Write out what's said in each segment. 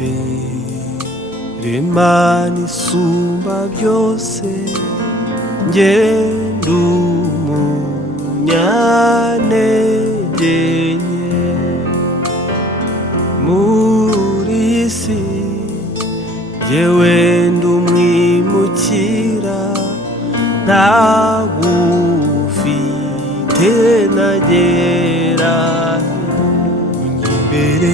imbere Mana isumba byose ngenda umunyantege nke muri iyi si jyewe ndi umwimukira ntawufite nagera imbere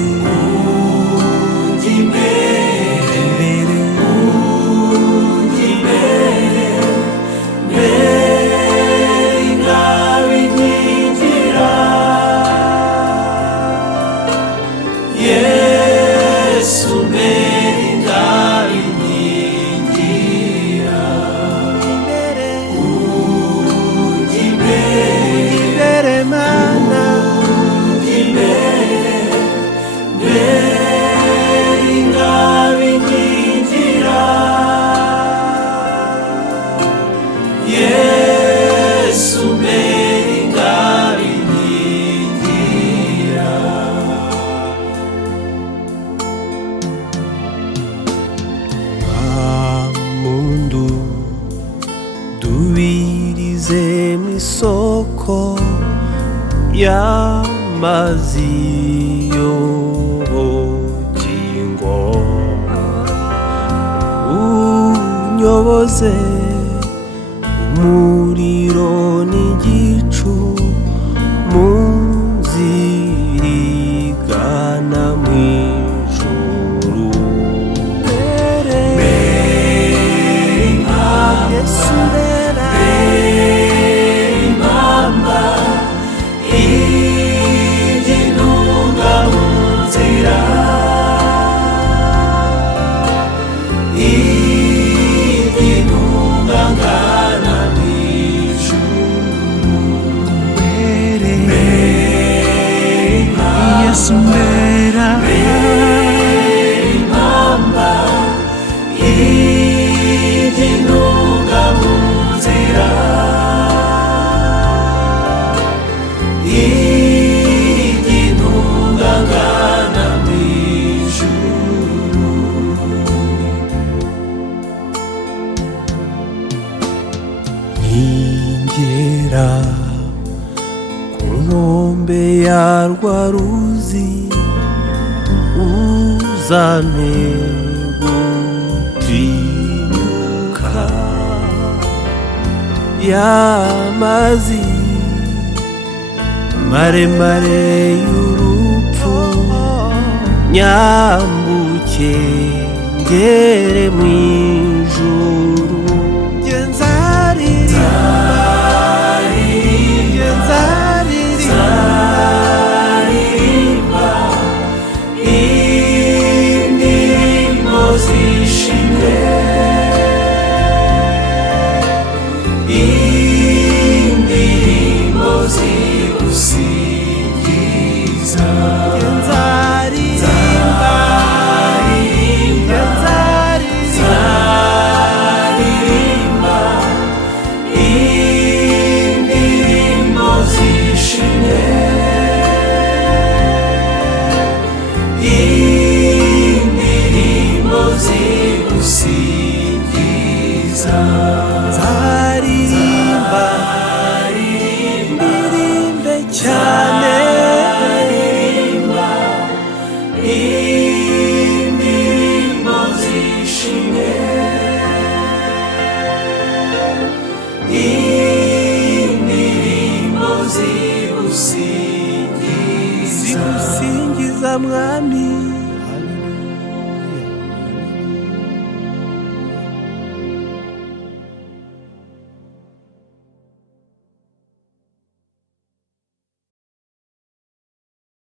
dubirize misoko y'amazi y'ubugingo unyoboze umuriro n'igicu mu nzira igana mu ijuru Yesu Sumbera Mama iginuga mu nzira iginuga ngana mu ijuru ingera ku nkombe ya rwa ruzi uzane gutinyuka y'amazi maremare y'urupfu nyambuke ngere mu ijuru Zaririmba ndirimbe cyane indirimbo zishimye indirimbo zigusingiza mwami